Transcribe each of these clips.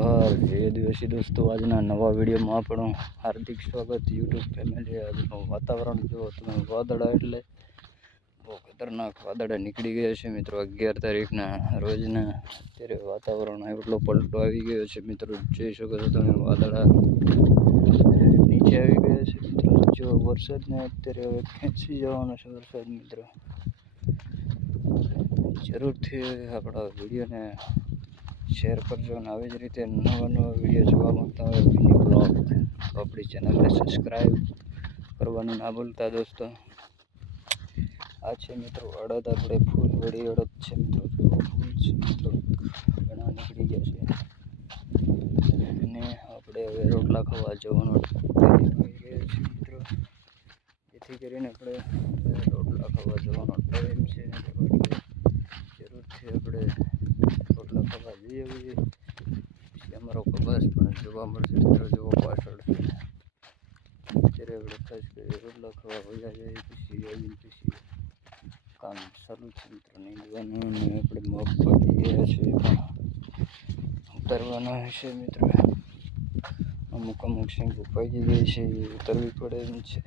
જોહાર જય દિવસી દોસ્તો. આજના નવા વિડીયોમાં આપણું હાર્દિક સ્વાગત. યુટ્યુબ ફેમિલી આજનું વાતાવરણ જુઓ તમે વાદળા એટલે બહુ ખતરનાક વાદળા નીકળી ગયા છે મિત્રો. અગિયાર તારીખના રોજના અત્યારે વાતાવરણ એટલો પલટો આવી ગયો છે મિત્રો. જોઈ શકો છો તમે વાદળા નીચે આવી ગયા છે મિત્રો. જો વરસાદને અત્યારે હવે ખેંચી જવાનો છે વરસાદ મિત્રો. જરૂરથી આપણા વિડીયોને શેર કરજો અને આવી જ રીતે નવા નવા વીડિયો જોવા માંગતા હોય બીજી બ્લોગ તો આપણી ચેનલને સબસ્ક્રાઈબ કરવાનું ના ભૂલતા દોસ્તો. આ છે મિત્રો અડદ, આપણે ફૂલ વળી અડદ છે મિત્રો. ફૂલ છે મિત્રો. ઘણા નીકળી ગયા છે. અને આપણે હવે રોટલા ખાવા જવાનો મિત્રો. જેથી કરીને આપણે રોટલા ખાવા જવાનો ટાઈમ છે. જરૂરથી આપણે રોટલા ખાવા જઈએ છીએ પછી અમારો કપાસ પણ જોવા મળશે મિત્રો જોવો પાછળ અત્યારે આપણે ખાસ કરી રોટલા ખાવા વયા જાય પછી આવીને પછી કામ શરૂ છે મિત્રો અને આપણે મગ પાકી ગયા છે ઉતારવાના હશે મિત્રો. અમુક અમુક સિંગ પાકી ગઈ છે એ ઉતરવી પડે એમ છે.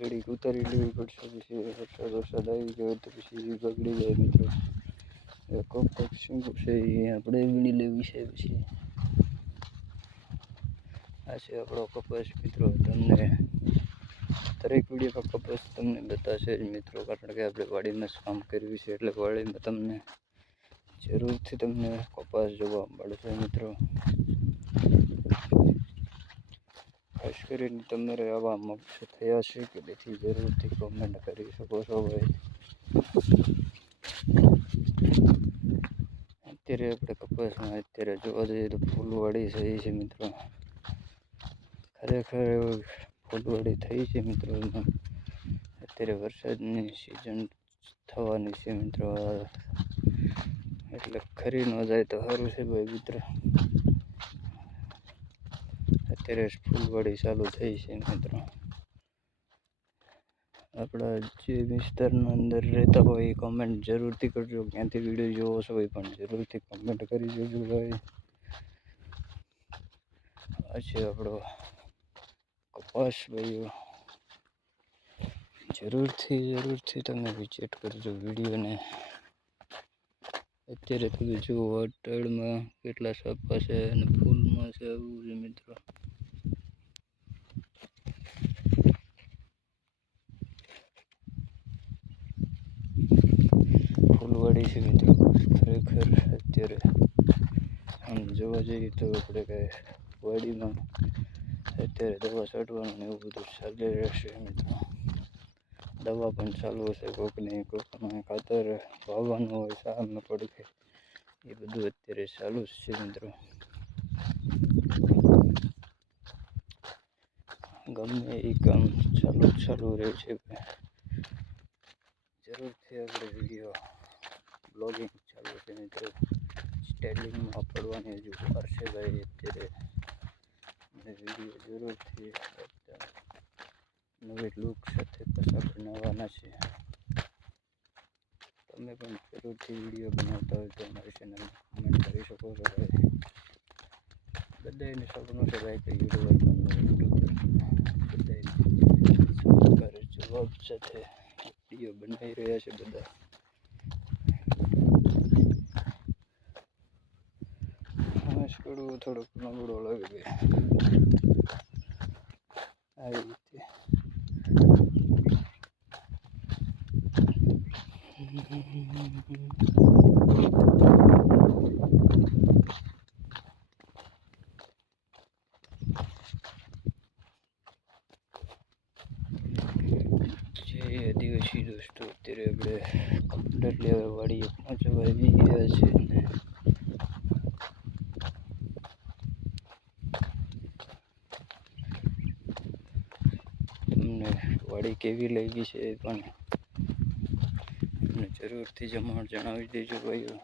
ઘડીક ઉતારી લેવી પડશે, પછી વરસાદ વરસાદ આવી ગયો તો પછી બગડી જાય મિત્રો કોક કોક શું છે એ આપણે વીણી લેવી છે પછી. આ છે આપણો કપાસ મિત્રો, તમને દરેક વિડીયોમાં કપાસ તમને બતાવશે જ મિત્રો, કારણ કે આપણે વાડીમાં જ કામ કરવી છે, એટલે વાડીમાં તમને જરૂરથી તમને કપાસ જોવા મળશે મિત્રો. ખાસ કરીને તમારે આવા મગજ થયા છે કે તેથી જરૂરથી કોમેન્ટ કરી શકો છો ભાઈ. અત્યારે આપણે કપાસમાં અત્યારે જોવા જઈએ તો ફૂલવાળી થઈ છે મિત્રો. ખરેખર ફૂલવાડી થઈ છે મિત્રો. અત્યારે વરસાદની સિઝન થવાની છે મિત્રો. એટલે ખરી ન જાય તો સારું છે ભાઈ મિત્ર. અત્યારે ફૂલવાડી ચાલુ થઈ છે મિત્રો. આપણા જે વિસ્તારના અંદર રહેતા હોય એ કમેન્ટ જરૂરથી કરજો. ક્યાંથી વીડિયો જોવો છો એ પણ જરૂરથી કમેન્ટ કરી દેજો ભાઈ. આ છે આપણો કપાસ ભાઈઓ જરૂરથી જરૂરથી તમે વિઝિટ કરજો વિડીયોને અત્યારે તમે જુઓ અટલમાં કેટલા સાપા છે અને ફૂલમાં છે આવું છે મિત્રો. છે મિત્રો ખરેખર અત્યારે આમ જોવા જઈએ તો આપણે કાંઈ વાડીમાં અત્યારે દવા છાંટવાનું એવું બધું ચાલી રહેશે મિત્રો દવા પણ ચાલુ હશે, કોકને કોકને ખાતર વાવવાનું હોય સામે પડખે એ બધું અત્યારે ચાલુ છે મિત્રો. ગમે એ કામ ચાલુ ચાલુ રહે છે. જરૂરથી આપણે વીડિયો બ્લોગિંગ ચાલુ છે મિત્રો સ્ટેલિંગમાં પડવાની હજુ કરશે ભાઈ, અત્યારે વીડિયો જરૂરથી નવી લુક સાથે પાછા બનાવવાના છે. તમે પણ જરૂરથી વીડિયો બનાવતા હોય તો અમારી ચેનલ કમેન્ટ કરી શકો છો ભાઈ. બધાને સપનું છે ભાઈ કે યુટ્યુબર બનવું યુટ્યુબર બધાને જવાબ સાથે વીડિયો બનાવી રહ્યા છે બધા હાશ કરવું થોડોક નબળો લાગે આવી રીતે. જે આદિવાસી દોસ્તો, અત્યારે આપણે કમ્પ્લેટ લેવા વાળીએ પાંચ વાગી ગયા છે ને તમને વાડી કેવી લાગી છે એ પણ જરૂરથી જમણ જણાવી દેજો ભાઈઓ.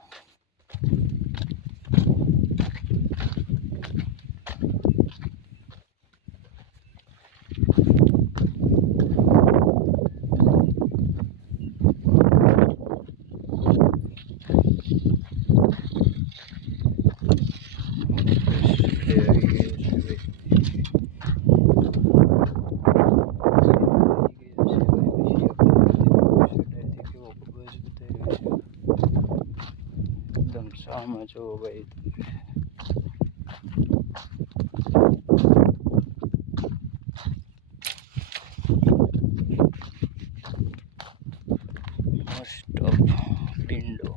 એકદમ સામે જુઓ ભાઈ. Most of ડિંડો